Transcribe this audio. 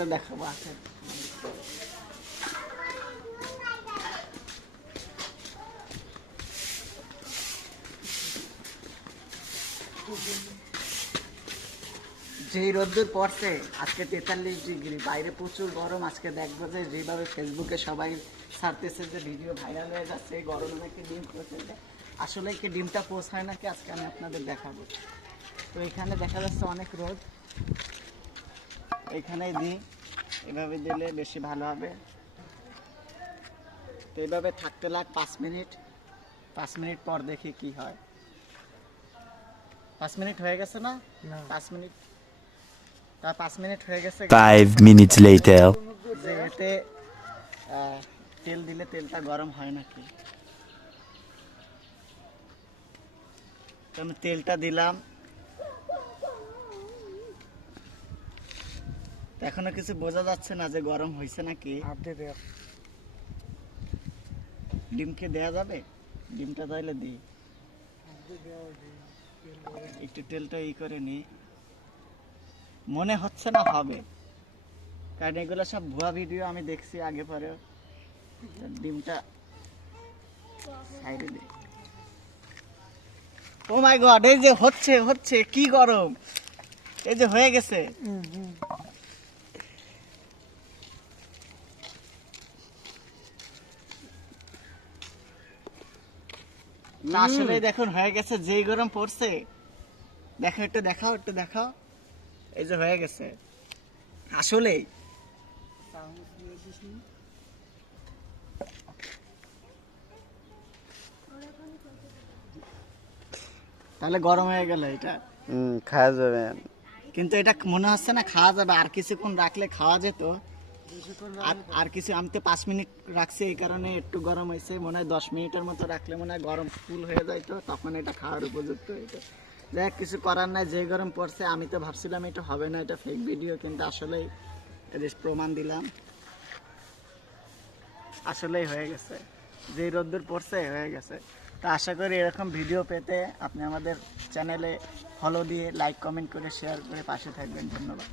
তো দেখাবো আছে। যেই রোদ্দুর পড়ছে আজকে 43 ডিগ্রি, বাইরে প্রচুর গরম। আজকে দেখবো যে যেভাবে ফেসবুকে সবাই ছাড়তেছে যে ভিডিও ভাইরাল হয়ে যাচ্ছে, এই গরমে নাকি ডিম পৌঁছে, আসলে কি ডিমটা পৌঁছায় নাকি আজকে আমি আপনাদের দেখাবো। তো এখানে দেখা যাচ্ছে অনেক রোদ, এইখানেই দিই, এভাবে দিলে বেশি ভালো হবে। তো এইভাবে থাকতে লাগ 5 মিনিট, 5 মিনিট পর দেখি কি হয়। 5 মিনিট হয়ে গেছে না? 5 মিনিট, তা 5 মিনিট হয়ে গেছে। 5 minutes later. যে এতে তেল দিলে তেলটা গরম হয় নাকি, তো আমি তেলটা দিলাম। এখনো কিছু বোঝা যাচ্ছে না যে গরম হয়েছে নাকি। ডিমকে দেয়া যাবে, ডিমটা তাইলে দিই, একটু তেলটা করে নি। মনে হচ্ছে না হবে, কারণ এগুলো সব ভুয়া ভিডিও আমি দেখছি আগে পরেও। ডিমটা সাইডে দিই। ও মাই গড, এই যে হচ্ছে হচ্ছে কি গরম, এই যে হয়ে গেছে। আসলে দেখুন হয়ে গেছে, যেই গরম পড়ছে। দেখো, একটু দেখাও, একটু দেখাও, এই যে হয়ে গেছে আসলেই। তাহলে গরম হয়ে গেল এটা। খাওয়া যাবে। কিন্তু এটা মনে হচ্ছে না খাওয়া যাবে, আর কিছুক্ষণ রাখলে খাওয়া যেত। আর কিছু, আমি তো 5 মিনিট রাখছি, এই কারণে একটু গরম হয়েছে। মনে হয় 10 মিনিটের মতো রাখলে মনে হয় গরম ফুল হয়ে যাইতো, তখন এটা খাওয়ার উপযুক্ত হইতো। যাই হোক, কিছু করার নাই, যে গরম পড়ছে। আমি তো ভাবছিলাম এটা হবে না, এটা ফেক ভিডিও, কিন্তু আসলেই প্রমাণ দিলাম, আসলেই হয়ে গেছে। যে রোদ্দুর পড়ছে হয়ে গেছে। তো আশা করি এরকম ভিডিও পেতে আপনি আমাদের চ্যানেলে ফলো দিয়ে লাইক কমেন্ট করে শেয়ার করে পাশে থাকবেন। ধন্যবাদ।